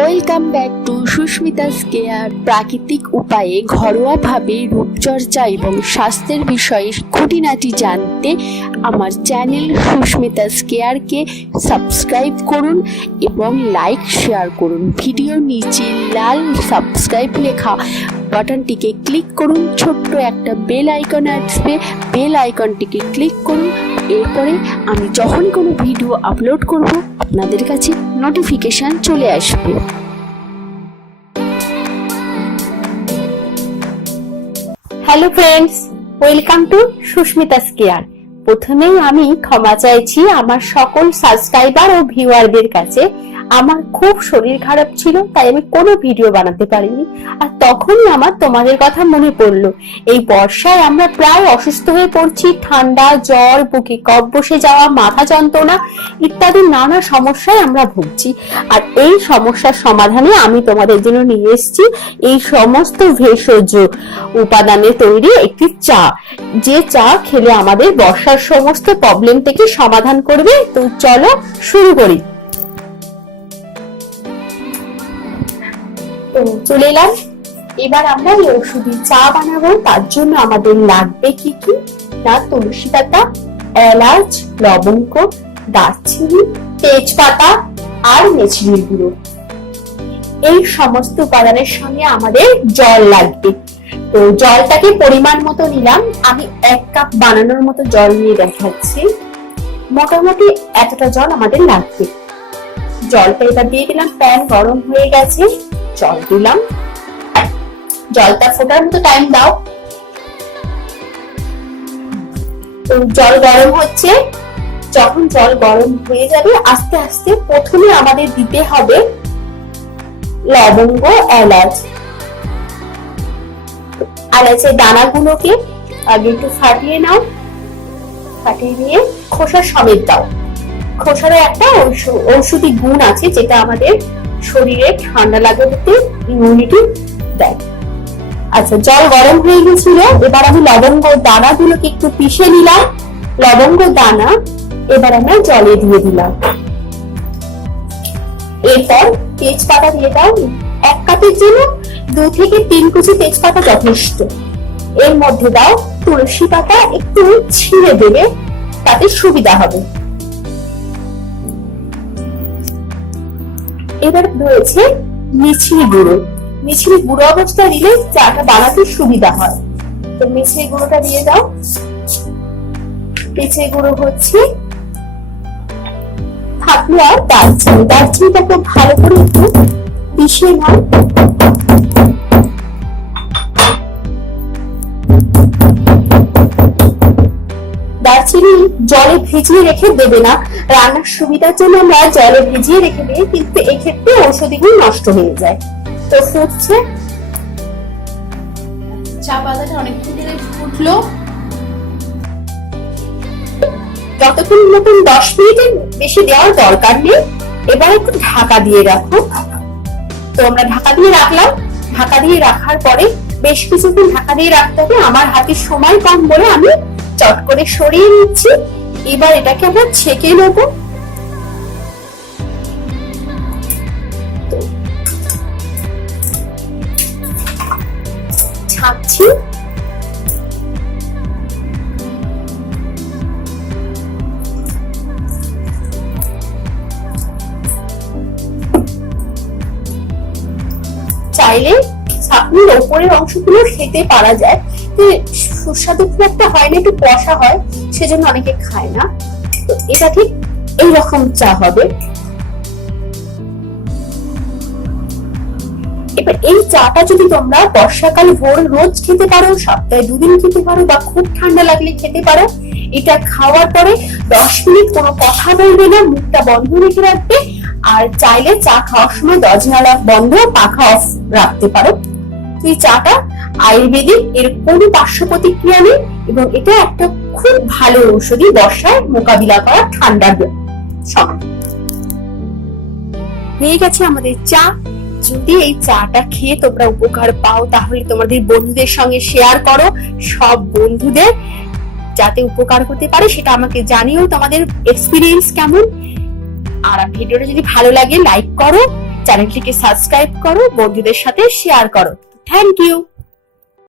Welcome back to Susmita's care. প্রাকৃতিক উপায়ে ঘরোয়াভাবে রূপচর্চা এবং স্বাস্থ্যের বিষয়ে খুঁটিনাটি জানতে আমার চ্যানেল সুস্মিতাস কেয়ারকে সাবস্ক্রাইব করুন এবং লাইক শেয়ার করুন। ভিডিওর নিচে লাল সাবস্ক্রাইব লেখা বাটনটিকে ক্লিক করুন। ছোট্ট একটা বেল আইকন আসবে, বেল আইকনটিকে ক্লিক করুন। এরপরে আমি যখনই কোনো ভিডিও আপলোড করব আপনাদের কাছে নোটিফিকেশন চলে আসবে। Hello friends, welcome to Susmita's care. প্রথমেই আমি ক্ষমা চাইছি আমার সকল সাবস্ক্রাইবার ও ভিউয়ারদের কাছে। আমার খুব শরীর খারাপ ছিল, তাই আমি কোনো ভিডিও বানাতে পারিনি। আর তখনই আমার তোমাদের কথা মনে পড়লো। এই বর্ষায় আমরা প্রায় অসুস্থ হয়ে পড়ছি। ঠান্ডা, জ্বর, বুকে কফ বসে যাওয়া, মাথা যন্ত্রণা ইত্যাদি নানা সমস্যায় আমরা ভুগছি। আর এই সমস্যার সমাধানে আমি তোমাদের জন্য নিয়ে এসেছি এই সমস্ত ভেষজ উপাদানে তৈরি একটি চা, যে চা খেলে আমাদের বর্ষার সমস্ত প্রবলেম থেকে সমাধান করবে। তো চলো শুরু করি। তো চলে এলাম, এবার আমরা এই ওষুধি চা বানাবো। তার জন্য আমাদের লাগবে কি কি না, তুলসী পাতা, এলাচ, লবঙ্গ, দারচিনি, তেজপাতা আর মেথির গুঁড়ো। এই সমস্ত উপাদানের সঙ্গে আমাদের জল লাগবে। তো জলটাকে পরিমাণ মতো নিলাম। আমি 1 কাপ বানানোর মতো জল নিয়ে দেখাচ্ছি। মোটামুটি এতটা জল আমাদের লাগবে। জলটা এবার দিয়ে দিলাম। প্যান গরম হয়ে গেছে, জল দিলাম। জলটা ফোটার মতো টাইম দাও। তো জল গরম হচ্ছে। যখন জল গরম হয়ে যাবে আস্তে আস্তে প্রথমে আমাদের দিতে হবে লবঙ্গ, এলাচ। এলাচের দানাগুলোকে আগে একটু ফাটিয়ে নাও। ফাটিয়ে নিয়ে খোসা সমেত দাও। খোসারও একটা ঔষধি গুণ আছে, যেটা আমাদের শরীরে ঠান্ডা লাগাতে ইমিউনিটি দেয়। আচ্ছা, জল গরম হয়ে গেছিল। এবার আমি লবঙ্গ দানাগুলোকে একটু পিষে নিলাম। লবঙ্গ দানা এবার আমরা জলে দিয়ে দিলাম। এরপর তেজপাতা দিয়ে দাও। 1 কাপের জন্য 2 থেকে 3 কুচি তেজপাতা যথেষ্ট। এর মধ্যে দাও তুলসী পাতা, একটু ছিঁড়ে দেবে, তাতে সুবিধা হবে। এবার রয়েছে মিছরি গুঁড়ো। মিছরি গুঁড়ো অবস্থায় দিলে চাটা বানাতে সুবিধা হয়। তো মিছরি গুঁড়োটা দিয়ে দাও। মিছরি গুঁড়ো হচ্ছে থাকলো আর দারচিনি। দারচিনিটাকে ভালো করে একটু মিশিয়ে নাও। দারচিনি জলে ভিজিয়ে রেখে দেবে না। রান্নার সুবিধার জন্য আমরা জলে ভিজিয়ে রেখে দিই, কিন্তু এক্ষেত্রে ঔষধিগুলো নষ্ট হয়ে যায়। তো ফুটছে, চা পাতাটা অনেকক্ষণ ধরে ফুটলো। যতক্ষণ মতন 10 মিনিটের বেশি দেওয়ার দরকার নেই। এবার একটু ঢাকা দিয়ে রাখো। তো আমরা ঢাকা দিয়ে রাখলাম। ঢাকা দিয়ে রাখার পরে বেশ কিছুক্ষণ ঢাকা দিয়ে রাখতে হবে। আমার হাতে সময় কম বলে আমি চট করে সরিয়ে নিচ্ছি। এবার এটাকে আমরা ছেঁকে নেব। ছাঁকছি। চাইলে ছাঁকনির ওপরের অংশগুলো খেতে পারা যায়, সুস্বাদু খুব একটা হয় না, একটু কষা হয়, সেজন্য অনেকে খায় না। তো এটা ঠিক এইরকম চা হবে। এবার এই চাটা যদি তোমরা বর্ষাকাল ভোর রোজ খেতে পারো, সপ্তাহে 2 দিন খেতে পারো, বা খুব ঠান্ডা লাগলে খেতে পারো। এটা খাওয়ার পরে 10 মিনিট কোনো কথা বলবে না, মুখটা বন্ধ রেখে রাখবে। আর চাইলে চা খাওয়ার সময় দরজা বন্ধ, পাখা অফ রাখতে পারো। এই চাটা আয়ুর্বেদিক, এর কোনো পার্শ্ব প্রতিক্রিয়া নেই এবং এটা একটা খুব ভালো ঔষধি বর্ষায় মোকাবিলা করা ঠান্ডার সময়। হয়ে গেছে আমাদের চা। যদি এই চাটা খেয়ে তোমরা উপকার পাও তাহলে তোমাদের বন্ধুদের সঙ্গে শেয়ার করো। সব বন্ধুদের যাতে উপকার হতে পারে সেটা আমাকে জানিও, তোমাদের এক্সপিরিয়েন্স কেমন। আর ভিডিওটা যদি ভালো লাগে লাইক করো চ্যানেলটিকে সাবস্ক্রাইব করো, বন্ধুদের সাথে শেয়ার করো। Thank you.